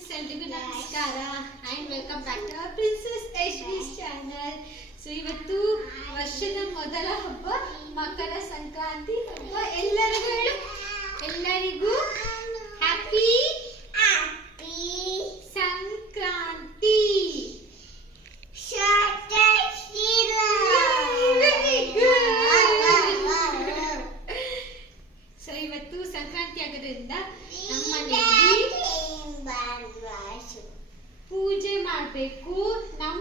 Friends, ಎಲ್ರಿಗೂ ನಮಸ್ಕಾರ and welcome back to our princess Yashvi's channel. So ಇವತ್ತು ವರ್ಷದ ಮೊದಲ ಹಬ್ಬ ಮಕರ ಸಂಕ್ರಾಂತಿ ಹಬ್ಬ. ಎಲ್ಲರಿಗೂ ಹ್ಯಾಪಿ ಸಂಕ್ರಾಂತಿ. ಸೊ ಇವತ್ತು ಸಂಕ್ರಾಂತಿ ಆಗೋದ್ರಿಂದ ನಮ್ಮ ಮನೆಯಲ್ಲಿ ಪೂಜೆ ಮಾಡಬೇಕು. ನಮ್ಮ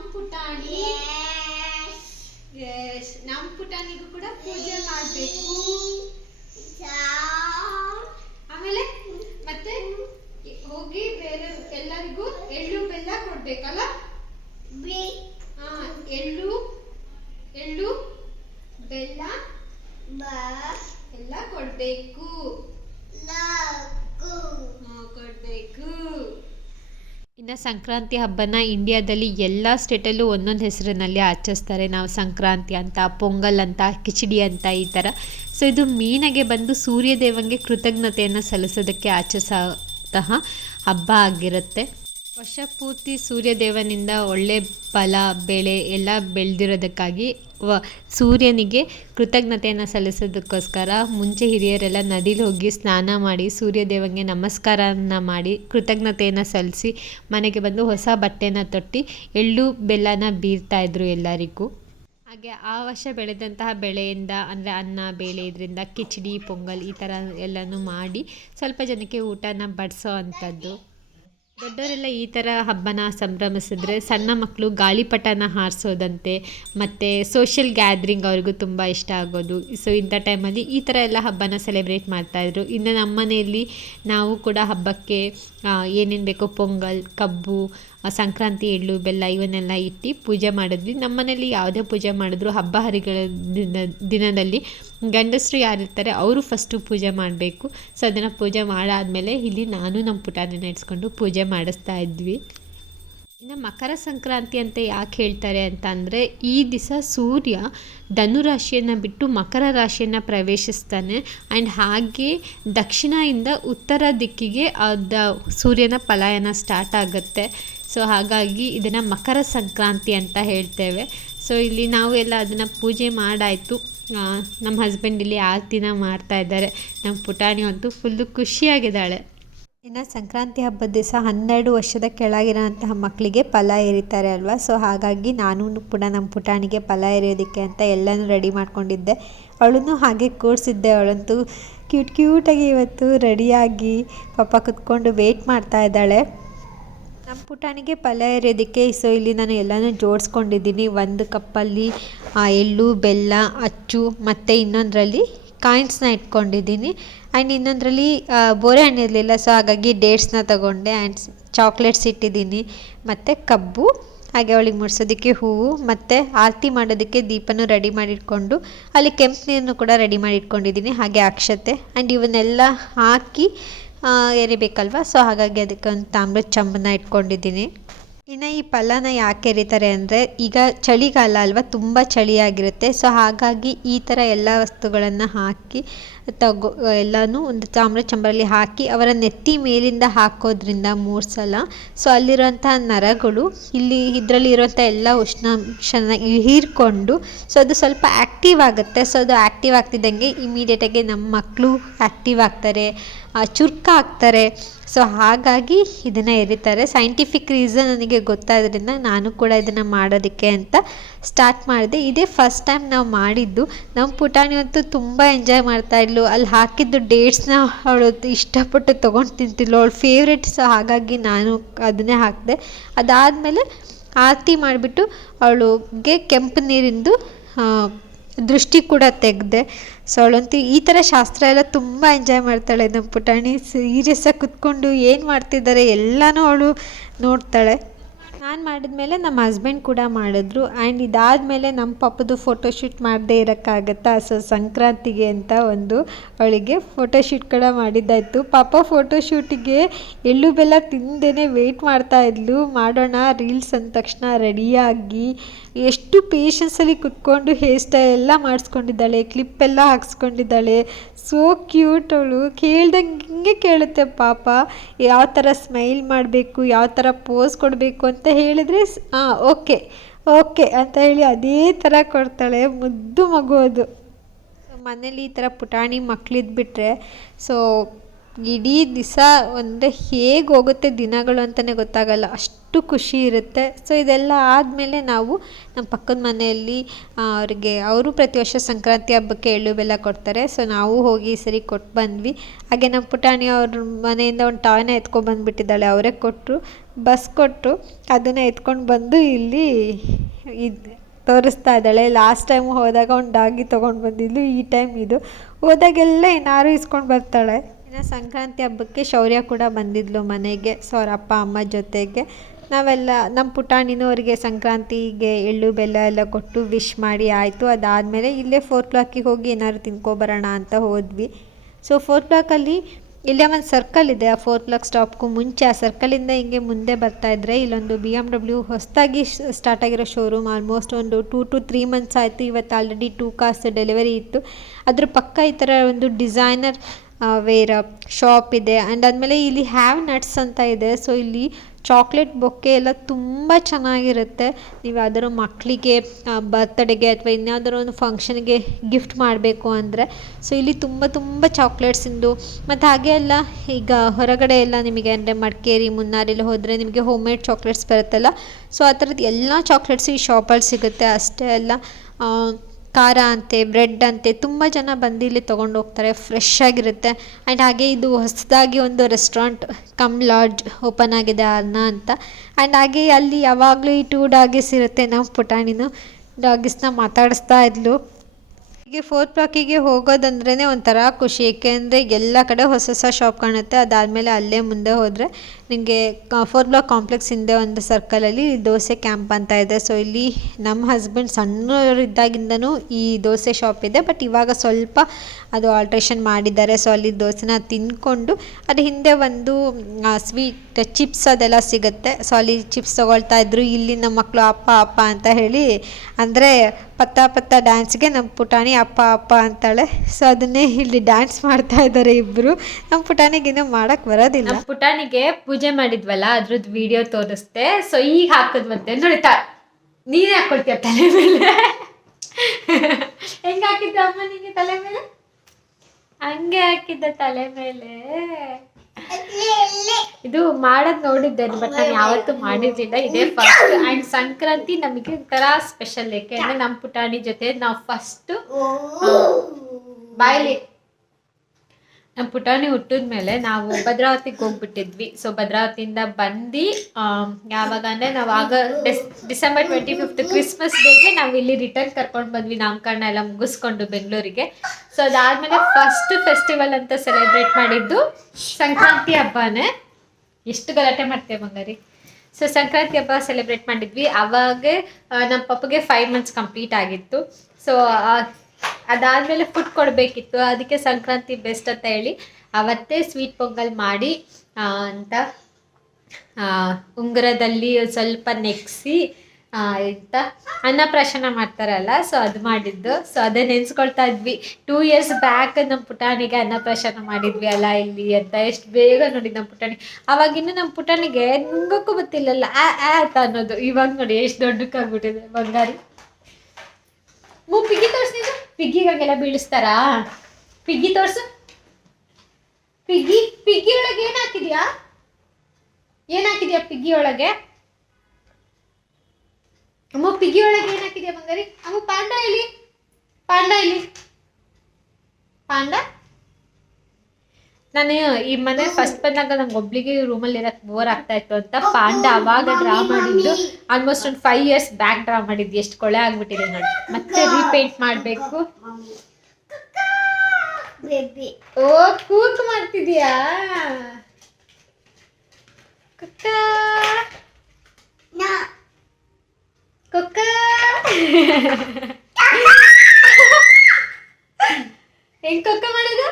ಪುಟಾಣಿಗೂ ಕೂಡ ಪೂಜೆ ಮಾಡಬೇಕು. ಆಮೇಲೆ ಮತ್ತೆ ಹೋಗಿ ಬೇರೆ ಎಲ್ಲರಿಗೂ ಎಳ್ಳು ಬೆಲ್ಲ ಕೊಡ್ಬೇಕಲ್ಲ. ಎಳ್ಳು ಬೆಲ್ಲ ಎಲ್ಲ ಕೊಡ್ಬೇಕು. ಇನ್ನು ಸಂಕ್ರಾಂತಿ ಹಬ್ಬನ ಇಂಡಿಯಾದಲ್ಲಿ ಎಲ್ಲ ಸ್ಟೇಟಲ್ಲೂ ಒಂದೊಂದು ಹೆಸರಿನಲ್ಲಿ ಆಚರಿಸ್ತಾರೆ. ನಾವು ಸಂಕ್ರಾಂತಿ ಅಂತ, ಪೊಂಗಲ್ ಅಂತ, ಕಿಚಡಿ ಅಂತ ಈ ಥರ. ಸೊ ಇದು ಮೇನಾಗೆ ಬಂದು ಸೂರ್ಯದೇವನಿಗೆ ಕೃತಜ್ಞತೆಯನ್ನು ಸಲ್ಲಿಸೋದಕ್ಕೆ ಆಚರಿಸೋಂತಹ ಹಬ್ಬ ಆಗಿರುತ್ತೆ. ವರ್ಷ ಪೂರ್ತಿ ಸೂರ್ಯದೇವನಿಂದ ಒಳ್ಳೆ ಫಲ ಬೆಳೆ ಎಲ್ಲ ಬೆಳೆದಿರೋದಕ್ಕಾಗಿ ಸೂರ್ಯನಿಗೆ ಕೃತಜ್ಞತೆಯನ್ನು ಸಲ್ಲಿಸೋದಕ್ಕೋಸ್ಕರ ಮುಂಚೆ ಹಿರಿಯರೆಲ್ಲ ನದಿಲಿ ಹೋಗಿ ಸ್ನಾನ ಮಾಡಿ ಸೂರ್ಯದೇವನಿಗೆ ನಮಸ್ಕಾರನ ಮಾಡಿ ಕೃತಜ್ಞತೆಯನ್ನು ಸಲ್ಲಿಸಿ ಮನೆಗೆ ಬಂದು ಹೊಸ ಬಟ್ಟೆನ ತೊಟ್ಟು ಎಳ್ಳು ಬೆಲ್ಲನ ಬೀರ್ತಾಯಿದ್ರು ಎಲ್ಲರಿಗೂ. ಹಾಗೆ ಆ ವರ್ಷ ಬೆಳೆದಂತಹ ಬೆಳೆಯಿಂದ ಅಂದರೆ ಅನ್ನ ಬೇಳೆ ಇದರಿಂದ ಕಿಚಡಿ ಪೊಂಗಲ್ ಈ ಥರ ಎಲ್ಲನೂ ಮಾಡಿ ಸ್ವಲ್ಪ ಜನಕ್ಕೆ ಊಟನ ಬಡಿಸೋ ಅಂಥದ್ದು. ದೊಡ್ಡವರೆಲ್ಲ ಈ ಥರ ಹಬ್ಬನ ಸಂಭ್ರಮಿಸಿದ್ರೆ ಸಣ್ಣ ಮಕ್ಕಳು ಗಾಳಿಪಟನ ಹಾರಿಸೋದಂತೆ ಮತ್ತು ಸೋಷಿಯಲ್ ಗ್ಯಾದ್ರಿಂಗ್ ಅವ್ರಿಗೂ ತುಂಬ ಇಷ್ಟ ಆಗೋದು. ಸೊ ಇಂಥ ಟೈಮಲ್ಲಿ ಈ ಥರ ಎಲ್ಲ ಹಬ್ಬನ ಸೆಲೆಬ್ರೇಟ್ ಮಾಡ್ತಾಯಿದ್ರು. ಇನ್ನು ನಮ್ಮ ಮನೆಯಲ್ಲಿ ನಾವು ಕೂಡ ಹಬ್ಬಕ್ಕೆ ಏನೇನು ಬೇಕೋ ಪೊಂಗಲ್, ಕಬ್ಬು, ಸಂಕ್ರಾಂತಿ ಎಳ್ಳು ಬೆಲ್ಲ ಇವನ್ನೆಲ್ಲ ಇಟ್ಟು ಪೂಜೆ ಮಾಡಿದ್ವಿ. ನಮ್ಮ ಮನೇಲಿ ಯಾವುದೇ ಪೂಜೆ ಮಾಡಿದ್ರು ಹಬ್ಬ ಹರಿಗಳ ದಿನದಲ್ಲಿ ಗಂಡಸರು ಯಾರಿರ್ತಾರೆ ಅವರು ಫಸ್ಟು ಪೂಜೆ ಮಾಡಬೇಕು. ಸೊ ಅದನ್ನು ಪೂಜೆ ಮಾಡಾದಮೇಲೆ ಇಲ್ಲಿ ನಾನು ನಮ್ಮ ಪುಟಾಣಿನ ಇಟ್ಸ್ಕೊಂಡು ಪೂಜೆ ಮಾಡಿಸ್ತಾ ಇದ್ವಿ. ಇನ್ನು ಮಕರ ಸಂಕ್ರಾಂತಿ ಅಂತ ಯಾಕೆ ಹೇಳ್ತಾರೆ ಅಂತ ಅಂದರೆ ಈ ದಿವಸ ಸೂರ್ಯ ಧನುರಾಶಿಯನ್ನು ಬಿಟ್ಟು ಮಕರ ರಾಶಿಯನ್ನು ಪ್ರವೇಶಿಸ್ತಾನೆ. ಆ್ಯಂಡ್ ಹಾಗೆ ದಕ್ಷಿಣದಿಂದ ಉತ್ತರ ದಿಕ್ಕಿಗೆ ಸೂರ್ಯನ ಪಲಾಯನ ಸ್ಟಾರ್ಟ್ ಆಗುತ್ತೆ. ಸೊ ಹಾಗಾಗಿ ಇದನ್ನು ಮಕರ ಸಂಕ್ರಾಂತಿ ಅಂತ ಹೇಳ್ತೇವೆ. ಸೊ ಇಲ್ಲಿ ನಾವು ಎಲ್ಲ ಅದನ್ನು ಪೂಜೆ ಮಾಡಾಯಿತು. ನಮ್ಮ ಹಸ್ಬೆಂಡ್ ಇಲ್ಲಿ ಆರತಿನ ಮಾಡ್ತಾಯಿದ್ದಾರೆ. ನಮ್ಮ ಪುಟಾಣಿ ಅಂತೂ ಫುಲ್ಲು ಖುಷಿಯಾಗಿದ್ದಾಳೆ. ಇನ್ನು ಸಂಕ್ರಾಂತಿ ಹಬ್ಬದ ದಿವಸ 12 ವರ್ಷದ ಕೆಳಗಿರೋಂತಹ ಮಕ್ಕಳಿಗೆ ಫಲ ಎರಿತಾರೆ ಅಲ್ವಾ. ಸೊ ಹಾಗಾಗಿ ನಾನು ಕೂಡ ನಮ್ಮ ಪುಟಾಣಿಗೆ ಫಲ ಎರೆಯೋದಕ್ಕೆ ಅಂತ ಎಲ್ಲನೂ ರೆಡಿ ಮಾಡ್ಕೊಂಡಿದ್ದೆ. ಅವಳನ್ನು ಹಾಗೆ ಕೂರಿಸಿದ್ದೆ. ಅವಳಂತೂ ಕ್ಯೂಟಾಗಿ ಇವತ್ತು ರೆಡಿಯಾಗಿ ಪಾಪ ಕುತ್ಕೊಂಡು ವೆಯ್ಟ್ ಮಾಡ್ತಾ ಇದ್ದಾಳೆ. ನಮ್ಮ ಪುಟಾಣಿಗೆ ಫಲ ಎರೆಯೋದಕ್ಕೆ ಸೊ ಇಲ್ಲಿ ನಾನು ಎಲ್ಲನೂ ಜೋಡಿಸ್ಕೊಂಡಿದ್ದೀನಿ. ಒಂದು ಕಪ್ಪಲ್ಲಿ ಎಳ್ಳು ಬೆಲ್ಲ ಅಚ್ಚು ಮತ್ತು ಇನ್ನೊಂದರಲ್ಲಿ ಕಾಯಿನ್ಸ್ನ ಇಟ್ಕೊಂಡಿದ್ದೀನಿ. ಆ್ಯಂಡ್ ಇನ್ನೊಂದರಲ್ಲಿ ಬೋರೆ ಹಣ್ಣು ಇರಲಿಲ್ಲ, ಸೊ ಹಾಗಾಗಿ ಡೇಟ್ಸ್ನ ತಗೊಂಡೆ. ಆ್ಯಂಡ್ ಚಾಕ್ಲೇಟ್ಸ್ ಇಟ್ಟಿದ್ದೀನಿ ಮತ್ತು ಕಬ್ಬು, ಹಾಗೆ ಅವಳಿಗೆ ಮುಡ್ಸೋದಕ್ಕೆ ಹೂವು ಮತ್ತು ಆರತಿ ಮಾಡೋದಕ್ಕೆ ದೀಪನೂ ರೆಡಿ ಮಾಡಿಟ್ಕೊಂಡು ಅಲ್ಲಿ ಕೆಂಪು ನೀರನ್ನು ಕೂಡ ರೆಡಿ ಮಾಡಿ ಇಟ್ಕೊಂಡಿದ್ದೀನಿ. ಹಾಗೆ ಅಕ್ಷತೆ ಆ್ಯಂಡ್ ಇವನ್ನೆಲ್ಲ ಹಾಕಿ ಎರಿಬೇಕಲ್ವ. ಸೊ ಹಾಗಾಗಿ ಅದಕ್ಕೆ ಒಂದು ತಾಮ್ರದ ಚಂಬನ್ನ ಇಟ್ಕೊಂಡಿದ್ದೀನಿ. ಇನ್ನು ಈ ಫಲನ ಯಾಕೆ ಎರಿತಾರೆ ಅಂದರೆ ಈಗ ಚಳಿಗಾಲ ಅಲ್ವಾ, ತುಂಬ ಚಳಿಯಾಗಿರುತ್ತೆ. ಸೊ ಹಾಗಾಗಿ ಈ ಥರ ಎಲ್ಲ ವಸ್ತುಗಳನ್ನು ಹಾಕಿ ಎಲ್ಲನೂ ಒಂದು ತಾಮ್ರ ಚಂಬರಲ್ಲಿ ಹಾಕಿ ಅವರ ನೆತ್ತಿ ಮೇಲಿಂದ ಹಾಕೋದ್ರಿಂದ 3 ಸಲ ಸೊ ಅಲ್ಲಿರುವಂಥ ನರಗಳು ಇದರಲ್ಲಿ ಇರುವಂಥ ಎಲ್ಲ ಉಷ್ಣಾಂಶನ ಹೀರ್ಕೊಂಡು ಸೊ ಅದು ಸ್ವಲ್ಪ ಆ್ಯಕ್ಟಿವ್ ಆಗುತ್ತೆ. ಸೊ ಅದು ಆ್ಯಕ್ಟಿವ್ ಆಗ್ತಿದ್ದಂಗೆ ಇಮಿಡಿಯೇಟಾಗಿ ನಮ್ಮ ಮಕ್ಕಳು ಆ್ಯಕ್ಟಿವ್ ಆಗ್ತಾರೆ, ಚುರುಕಾಗ್ತಾರೆ. ಸೊ ಹಾಗಾಗಿ ಇದನ್ನು ಎರಿತಾರೆ. ಸೈಂಟಿಫಿಕ್ ರೀಸನ್ ನನಗೆ ಗೊತ್ತಾದ್ರಿಂದ ನಾನು ಕೂಡ ಇದನ್ನು ಮಾಡೋದಕ್ಕೆ ಅಂತ ಸ್ಟಾರ್ಟ್ ಮಾಡಿದೆ. ಇದೇ ಫಸ್ಟ್ ಟೈಮ್ ನಾವು ಮಾಡಿದ್ದು. ನಮ್ಮ ಪುಟಾಣಿ ಅಂತೂ ತುಂಬ ಎಂಜಾಯ್ ಮಾಡ್ತಾಯಿದ್ಲು. ಅಲ್ಲಿ ಹಾಕಿದ್ದು ಡೇಟ್ಸ್ನ ಅವಳು ಇಷ್ಟಪಟ್ಟು ತೊಗೊಂಡು ತಿಂತಿದ್ಲು, ಅವಳು ಫೇವ್ರೆಟ್. ಸೊ ಹಾಗಾಗಿ ನಾನು ಅದನ್ನೇ ಹಾಕಿದೆ. ಅದಾದಮೇಲೆ ಆರತಿ ಮಾಡಿಬಿಟ್ಟು ಅವಳಿಗೆ ಕೆಂಪು ನೀರಿಂದು ದೃಷ್ಟಿ ಕೂಡ ತೆಗೆದೆ. ಸೊ ಅವಳಂತೂ ಈ ಥರ ಶಾಸ್ತ್ರ ಎಲ್ಲ ತುಂಬ ಎಂಜಾಯ್ ಮಾಡ್ತಾಳೆ. ನಮ್ಮ ಪುಟಾಣಿ ಸೀರಿಯಸ್ಸಾಗಿ ಕುತ್ಕೊಂಡು ಏನು ಮಾಡ್ತಿದ್ದಾರೆ ಎಲ್ಲನೂ ಅವಳು ನೋಡ್ತಾಳೆ. ನಾನು ಮಾಡಿದ್ಮೇಲೆ ನಮ್ಮ ಹಸ್ಬೆಂಡ್ ಕೂಡ ಮಾಡಿದ್ರು. ಆ್ಯಂಡ್ ಇದಾದಮೇಲೆ ನಮ್ಮ ಪಾಪದು ಫೋಟೋಶೂಟ್ ಮಾಡದೇ ಇರೋಕ್ಕಾಗತ್ತಾ. ಸೊ ಸಂಕ್ರಾಂತಿಗೆ ಅಂತ ಅವಳಿಗೆ ಫೋಟೋಶೂಟ್ ಕೂಡ ಮಾಡಿದ್ದಾಯಿತು. ಪಾಪ ಫೋಟೋಶೂಟಿಗೆ ಎಳ್ಳು ಬೆಲ್ಲ ತಿಂದೇ ವೆಯ್ಟ್ ಮಾಡ್ತಾಯಿದ್ಲು. ಮಾಡೋಣ ರೀಲ್ಸ್ ಅಂದ ತಕ್ಷಣ ರೆಡಿಯಾಗಿ ಎಷ್ಟು ಪೇಷನ್ಸಲ್ಲಿ ಕುತ್ಕೊಂಡು ಹೇರ್ ಸ್ಟೈಲ್ ಎಲ್ಲ ಮಾಡಿಸ್ಕೊಂಡಿದ್ದಾಳೆ, ಕ್ಲಿಪ್ಪೆಲ್ಲ ಹಾಕ್ಸ್ಕೊಂಡಿದ್ದಾಳೆ. So cute. ಅವಳು ಕೇಳ್ದಂಗೆ ಹಿಂಗೆ ಕೇಳುತ್ತೆ ಪಾಪ. ಯಾವ ಥರ ಸ್ಮೈಲ್ ಮಾಡಬೇಕು, ಯಾವ ಥರ ಪೋಸ್ ಕೊಡಬೇಕು ಅಂತ ಹೇಳಿದರೆ ಓಕೆ ಓಕೆ ಅಂತ ಹೇಳಿ ಅದೇ ಥರ ಕೊಡ್ತಾಳೆ. ಮುದ್ದು ಮಗು ಅದು. ಮನೇಲಿ ಈ ಥರ ಪುಟಾಣಿ ಮಕ್ಕಳಿದ್ಬಿಟ್ರೆ ಸೊ ಇಡೀ ದಿವಸ ಅಂದರೆ ಹೇಗೆ ಹೋಗುತ್ತೆ ದಿನಗಳು ಅಂತಲೇ ಗೊತ್ತಾಗಲ್ಲ, ಅಷ್ಟು ಖುಷಿ ಇರುತ್ತೆ. ಸೊ ಇದೆಲ್ಲ ಆದಮೇಲೆ ನಾವು ನಮ್ಮ ಪಕ್ಕದ ಮನೆಯಲ್ಲಿ ಅವರು ಪ್ರತಿ ವರ್ಷ ಸಂಕ್ರಾಂತಿ ಹಬ್ಬಕ್ಕೆ ಎಳ್ಳು ಬೆಲ್ಲ ಕೊಡ್ತಾರೆ. ಸೊ ನಾವು ಹೋಗಿ ಈ ಸರಿ ಕೊಟ್ಟು ಬಂದ್ವಿ. ಹಾಗೆ ನಮ್ಮ ಪುಟಾಣಿ ಅವ್ರ ಮನೆಯಿಂದ ಒಂದು ಟಾಯ್ನ ಎತ್ಕೊಂಡ್ಬಂದುಬಿಟ್ಟಿದ್ದಾಳೆ. ಅವರೇ ಕೊಟ್ಟರು, ಬಸ್ ಕೊಟ್ಟರು, ಅದನ್ನು ಎತ್ಕೊಂಡು ಬಂದು ಇಲ್ಲಿ ತೋರಿಸ್ತಾ ಇದ್ದಾಳೆ. ಲಾಸ್ಟ್ ಟೈಮ್ ಹೋದಾಗ ಒಂದು ಡಾಗಿ ತೊಗೊಂಡು ಬಂದಿದ್ಲು, ಈ ಟೈಮ್ ಇದು. ಹೋದಾಗೆಲ್ಲ ಏನಾರು ಇಸ್ಕೊಂಡು ಬರ್ತಾಳೆ. ಇನ್ನು ಸಂಕ್ರಾಂತಿ ಹಬ್ಬಕ್ಕೆ ಶೌರ್ಯ ಕೂಡ ಬಂದಿದ್ಲು ಮನೆಗೆ. ಸೊ ಅವ್ರ ಅಪ್ಪ ಅಮ್ಮ ಜೊತೆಗೆ ನಾವೆಲ್ಲ ನಮ್ಮ ಪುಟಾಣಿನೂ ಅವರಿಗೆ ಸಂಕ್ರಾಂತಿಗೆ ಎಳ್ಳು ಬೆಲ್ಲ ಎಲ್ಲ ಕೊಟ್ಟು ವಿಶ್ ಮಾಡಿ ಆಯಿತು. ಅದಾದಮೇಲೆ ಇಲ್ಲೇ 4 ಬ್ಲಾಕಿಗೆ ಹೋಗಿ ಏನಾದ್ರು ತಿನ್ಕೊಬರೋಣ ಅಂತ ಹೋದ್ವಿ. ಸೊ 4 ಬ್ಲಾಕಲ್ಲಿ ಇಲ್ಲೇ ಒಂದು ಸರ್ಕಲ್ ಇದೆ. ಆ 4 ಬ್ಲಾಕ್ ಸ್ಟಾಪ್ಗೂ ಮುಂಚೆ ಆ ಸರ್ಕಲಿಂದ ಹಿಂಗೆ ಮುಂದೆ ಬರ್ತಾಯಿದ್ರೆ ಇಲ್ಲೊಂದು BMW ಹೊಸದಾಗಿ ಸ್ಟಾರ್ಟ್ ಆಗಿರೋ ಶೋರೂಮ್. ಆಲ್ಮೋಸ್ಟ್ ಒಂದು 2 to 3 months ಆಯಿತು. ಇವತ್ತು ಆಲ್ರೆಡಿ 2 cars ಡೆಲಿವರಿ ಇತ್ತು. ಅದ್ರ ಪಕ್ಕ ಈ ಥರ ಒಂದು ಡಿಸೈನರ್ ವೇರ್ ಶಾಪ್ ಇದೆ. ಆ್ಯಂಡ್ ಆದಮೇಲೆ ಇಲ್ಲಿ ಹ್ಯಾವ್ ನಟ್ಸ್ ಅಂತ ಇದೆ. ಸೊ ಇಲ್ಲಿ ಚಾಕ್ಲೇಟ್ ಬೊಕ್ಕೆ ಎಲ್ಲ ತುಂಬ ಚೆನ್ನಾಗಿರುತ್ತೆ. ನೀವು ಯಾವ್ದಾದ್ರು ಮಕ್ಕಳಿಗೆ ಬರ್ತ್ಡೇಗೆ ಅಥವಾ ಇನ್ಯಾವುದಾದ್ರು ಒಂದು ಫಂಕ್ಷನ್ಗೆ ಗಿಫ್ಟ್ ಮಾಡಬೇಕು ಅಂದರೆ ಸೊ ಇಲ್ಲಿ ತುಂಬ ಚಾಕ್ಲೇಟ್ಸಿಂದು ಮತ್ತು ಹಾಗೆ ಎಲ್ಲ ಈಗ ಹೊರಗಡೆ ಎಲ್ಲ ನಿಮಗೆ ಅಂದರೆ ಮಡಿಕೇರಿ ಮುನ್ನಾರಿಲಿ ಹೋದರೆ ನಿಮಗೆ ಹೋಮ್ ಮೇಡ್ ಚಾಕ್ಲೇಟ್ಸ್ ಬರುತ್ತಲ್ಲ, ಸೊ ಆ ಥರದ್ದು ಎಲ್ಲ ಚಾಕ್ಲೇಟ್ಸು ಈ ಶಾಪಲ್ಲಿ ಸಿಗುತ್ತೆ. ಅಷ್ಟೇ ಅಲ್ಲ ಖಾರ ಅಂತೆ, ಬ್ರೆಡ್ ಅಂತೆ, ತುಂಬ ಜನ ಬಂದು ಇಲ್ಲಿ ತೊಗೊಂಡು ಹೋಗ್ತಾರೆ. ಫ್ರೆಶ್ ಆಗಿರುತ್ತೆ. ಆ್ಯಂಡ್ ಹಾಗೆ ಇದು ಹೊಸದಾಗಿ ಒಂದು ರೆಸ್ಟೋರೆಂಟ್ ಕಮ್ ಲಾಡ್ಜ್ ಓಪನ್ ಆಗಿದೆ ಅನ್ನ ಅಂತ. ಆ್ಯಂಡ್ ಹಾಗೆ ಅಲ್ಲಿ ಯಾವಾಗಲೂ ಈ 2 ಡಾಗೀಸ್ ಇರುತ್ತೆ. ನಮ್ಮ ಪುಟಾಣಿನೂ ಡಾಗೀಸ್ನ ಮಾತಾಡಿಸ್ತಾ ಇದ್ಲು. ಹೀಗೆ 4 ಬ್ಲಾಕಿಗೆ ಹೋಗೋದಂದ್ರೇ ಒಂಥರ ಖುಷಿ, ಏಕೆಂದರೆ ಎಲ್ಲ ಕಡೆ ಹೊಸ ಶಾಪ್ ಕಾಣುತ್ತೆ. ಅದಾದಮೇಲೆ ಅಲ್ಲೇ ಮುಂದೆ ಹೋದರೆ ನಿಮಗೆ 4 ಬ್ಲಾಕ್ ಕಾಂಪ್ಲೆಕ್ಸ್ ಹಿಂದೆ ಒಂದು ಸರ್ಕಲಲ್ಲಿ ದೋಸೆ ಕ್ಯಾಂಪ್ ಅಂತ ಇದೆ. ಸೊ ಇಲ್ಲಿ ನಮ್ಮ ಹಸ್ಬೆಂಡ್ ಸಣ್ಣವರಿದ್ದಾಗಿಂದನೂ ಈ ದೋಸೆ ಶಾಪ್ ಇದೆ. ಬಟ್ ಇವಾಗ ಸ್ವಲ್ಪ ಅದು ಆಲ್ಟ್ರೇಷನ್ ಮಾಡಿದ್ದಾರೆ. ಸೊ ಅಲ್ಲಿ ದೋಸೆನ ತಿಂದ್ಕೊಂಡು ಅದು ಹಿಂದೆ ಒಂದು ಸ್ವೀಟ್ ಚಿಪ್ಸ್ ಅದೆಲ್ಲ ಸಿಗುತ್ತೆ. ಸೊ ಅಲ್ಲಿ ಚಿಪ್ಸ್ ತೊಗೊಳ್ತಾ ಇದ್ರು. ಇಲ್ಲಿ ನಮ್ಮ ಮಕ್ಕಳು ಅಪ್ಪ ಅಂತ ಹೇಳಿ ಅಂದರೆ ಪತ್ತ ಡ್ಯಾನ್ಸ್ಗೆ ನಮ್ಮ ಪುಟಾಣಿ ಅಪ್ಪ ಅಂತಾಳೆ. ಸೊ ಅದನ್ನೇ ಇಲ್ಲಿ ಡ್ಯಾನ್ಸ್ ಮಾಡ್ತಾ ಇದ್ದಾರೆ ಇಬ್ಬರು. ನಮ್ಮ ಪುಟಾಣಿಗಿನ್ನೂ ಮಾಡೋಕ್ಕೆ ಬರೋದಿಲ್ಲ. ನಮ್ಮ ಪುಟಾಣಿಗೆ ಪೂಜೆ ಮಾಡಿದ್ವಲ್ಲ ಅದ್ರದ್ದು ವಿಡಿಯೋ ತೋರಿಸ್ತೆ. ಸೊ ಈಗ ಹಾಕಿದ್ವಂತೆ ನೋಡಿತಾ, ನೀನೇ ಹಾಕೊಳ್ತೀಯ ತಲೆ ಮೇಲೆ. ಹೆಂಗೆ ಹಾಕಿದ್ದ ಅಮ್ಮ ನಿಂಗೆ ತಲೆ ಮೇಲೆ? ಹಂಗೆ ಹಾಕಿದ್ದ ತಲೆ ಮೇಲೆ. ಇದು ಮಾಡೋದು ನೋಡಿದ್ದೇನೆ, ಬಟ್ ನಾನು ಯಾವತ್ತೂ ಮಾಡಿರ್ಲಿಲ್ಲ. ಇದೇ ಫಸ್ಟ್. ಆ್ಯಂಡ್ ಸಂಕ್ರಾಂತಿ ನಮಗೆ ಒಂಥರ ಸ್ಪೆಷಲ್, ಯಾಕೆಂದ್ರೆ ನಮ್ಮ ಪುಟಾಣಿ ಜೊತೆ ನಾವು ಫಸ್ಟ್ ಬಾಯ್ಲಿ ನಮ್ಮ ಪುಟಾಣಿ ಹುಟ್ಟಿದ್ಮೇಲೆ ನಾವು ಭದ್ರಾವತಿಗೆ ಹೋಗ್ಬಿಟ್ಟಿದ್ವಿ. ಸೊ ಭದ್ರಾವತಿಯಿಂದ ಬಂದು ಯಾವಾಗ ಅಂದರೆ ನಾವು ಡಿಸೆಂಬರ್ 25th ಕ್ರಿಸ್ಮಸ್ ಡೇಗೆ ನಾವು ಇಲ್ಲಿ ರಿಟರ್ನ್ ಕರ್ಕೊಂಡು ಬಂದ್ವಿ, ನಾಮಕರಣ ಎಲ್ಲ ಮುಗಿಸ್ಕೊಂಡು ಬೆಂಗಳೂರಿಗೆ. ಸೊ ಅದಾದಮೇಲೆ ಫಸ್ಟ್ ಫೆಸ್ಟಿವಲ್ ಅಂತ ಸೆಲೆಬ್ರೇಟ್ ಮಾಡಿದ್ದು ಸಂಕ್ರಾಂತಿ ಹಬ್ಬನೇ. ಎಷ್ಟು ಗಲಾಟೆ ಮಾಡ್ತೇವೆ ಬಂಗಾರಿ. ಸೊ ಸಂಕ್ರಾಂತಿ ಹಬ್ಬ ಸೆಲೆಬ್ರೇಟ್ ಮಾಡಿದ್ವಿ. ಅವಾಗ ನಮ್ಮ ಪಪ್ಪಗೆ 5 months ಕಂಪ್ಲೀಟ್ ಆಗಿತ್ತು. ಸೊ ಅದಾದಮೇಲೆ ಫುಡ್ ಕೊಡಬೇಕಿತ್ತು, ಅದಕ್ಕೆ ಸಂಕ್ರಾಂತಿ ಬೆಸ್ಟ್ ಅಂತ ಹೇಳಿ ಅವತ್ತೇ ಸ್ವೀಟ್ ಪೊಂಗಲ್ ಮಾಡಿ ಅಂತ ಉಂಗುರದಲ್ಲಿ ಸ್ವಲ್ಪ ನೆಕ್ಸಿ ಅಂತ ಅನ್ನಪ್ರಾಶನ ಮಾಡ್ತಾರಲ್ಲ, ಸೊ ಅದು ಮಾಡಿದ್ದು. ಸೊ ಅದೇ ನೆನೆಸ್ಕೊಳ್ತಾ ಇದ್ವಿ. 2 years ಬ್ಯಾಕ್ ನಮ್ಮ ಪುಟಾಣಿಗೆ ಅನ್ನಪ್ರಾಶನ ಮಾಡಿದ್ವಿ ಅಲ್ಲ ಇಲ್ಲಿ ಅಂತ. ಎಷ್ಟು ಬೇಗ ನೋಡಿ ನಮ್ಮ ಪುಟಾಣಿ. ಅವಾಗಿನ್ನೂ ನಮ್ಮ ಪುಟಾಣಿಗೆ ನುಂಗಕ್ಕೂ ಗೊತ್ತಿಲ್ಲಲ್ಲ ಅಂತ ಅನ್ನೋದು. ಇವಾಗ ನೋಡಿ ಎಷ್ಟು ದೊಡ್ಡಕ್ಕಾಗ್ಬಿಟ್ಟಿದೆ ಬಂಗಾರಿ. ಪಿಗ್ಗಿ ತೋರಿಸ್ತಿದ್ದು, ಪಿಗ್ಗಿಗಾಗೆಲ್ಲ ಬೀಳಿಸ್ತಾರಾ? ಪಿಗ್ಗಿ ತೋರಿಸು. ಪಿಗ್ಗಿ ಒಳಗೆ ಏನು ಹಾಕಿದ್ಯಾ ಪಿಗ್ಗಿ ಒಳಗೆ? ಅಮ್ಮ ಪಿಗ್ಗಿ ಒಳಗೆ ಏನು ಹಾಕಿದ್ಯಾ ಬಂಗಾರಿ? ಅಮ್ಮ ಪಾಂಡ ಇಲ್ಲಿ ಪಾಂಡ. ನಾನು ಈ ಮನೆ ಫಸ್ಟ್ ಬಂದಾಗ ನಂಗೆ ಒಬ್ಳಿಗೆ ರೂಮಲ್ಲಿ ಇರಕ್ಕೆ ಬೋರ್ ಆಗ್ತಾ ಇತ್ತು ಅಂತ ಪಾಂಡ ಅವಾಗ ಡ್ರಾ ಮಾಡಿದ್ದು. ಆಲ್ಮೋಸ್ಟ್ ಒಂದು 5 years ಬ್ಯಾಕ್ ಡ್ರಾ ಮಾಡಿದ್ದು. ಎಷ್ಟು ಕೊಳೆ ಆಗ್ಬಿಟ್ಟಿದೆ ನೋಡಿ. ಮತ್ತೆ ರೀಪೇಂಟ್ ಮಾಡಬೇಕು. ಓ ಕೂಕ್ ಮಾಡ್ತಿದ್ಯಾ? ಕುಕ್ಕ ಹೆಂಗ್ ಕೊಕ್ಕ ಮಾಡೋದು?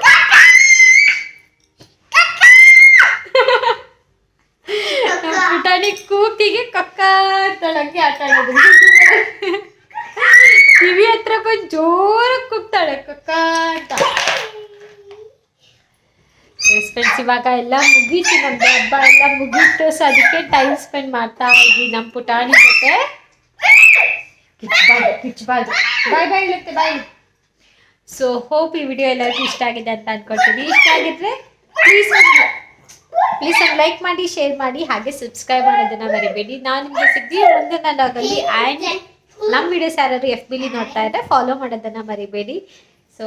ಪುಟಾಣಿ ಕೂಕಿಗೆ ಕಕ್ಕ ಅಂತಳಂಗೆ ಆಟ ಆಡೋದು. ಕಿವಿ ಹತ್ರ ಬಂದು ಜೋರಾಗಿ ಕೂಗ್ತಾಳೆ ಕಕ್ಕ ಅಂತ. ಎಸ್ ಫ್ರೆಂಡ್ಸ್, ಇವಾಗ ಎಲ್ಲ ಮುಗೀತು, ನಮ್ಮದು ಹಬ್ಬ ಎಲ್ಲ ಮುಗೀತು. ಸೊ ಅದಕ್ಕೆ ಟೈಮ್ ಸ್ಪೆಂಡ್ ಮಾಡ್ತಾ ಇದ್ವಿ ನಮ್ಮ ಪುಟಾಣಿ ಜೊತೆ. ಕಿಚ್ಬಾರ್ದು ಬಾಯ್ ಬಾಯ್ ಇರುತ್ತೆ ಬಾಯ್. ಸೊ ಹೋಪ್ ಈ ವಿಡಿಯೋ ಎಲ್ಲರಿಗೂ ಇಷ್ಟ ಆಗಿದೆ ಅಂತ ಅಂದ್ಕೊಳ್ತೀನಿ. ಇಷ್ಟ ಆಗಿದ್ರೆ ಪ್ಲೀಸ್ ಒಂದು ಲೈಕ್ ಮಾಡಿ, ಶೇರ್ ಮಾಡಿ, ಹಾಗೆ ಸಬ್ಸ್ಕ್ರೈಬ್ ಮಾಡೋದನ್ನು ಮರಿಬೇಡಿ. ನಾನು ನಿಮಗೆ ಸಿಗ್ತೀವಿ ಮುಂದಿನ ಲಾಗಲ್ಲಿ. ಆ್ಯಂಡ್ ನಮ್ಮ ವಿಡಿಯೋಸ್ ಯಾರು FB ನೋಡ್ತಾ ಇದ್ದರೆ ಫಾಲೋ ಮಾಡೋದನ್ನು ಮರಿಬೇಡಿ. ಸೊ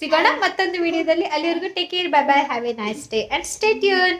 ಸಿಗೋಣ ಮತ್ತೊಂದು ವಿಡಿಯೋದಲ್ಲಿ. ಅಲ್ಲಿವರೆಗೂ take care, bye bye, have A nice day and stay tune.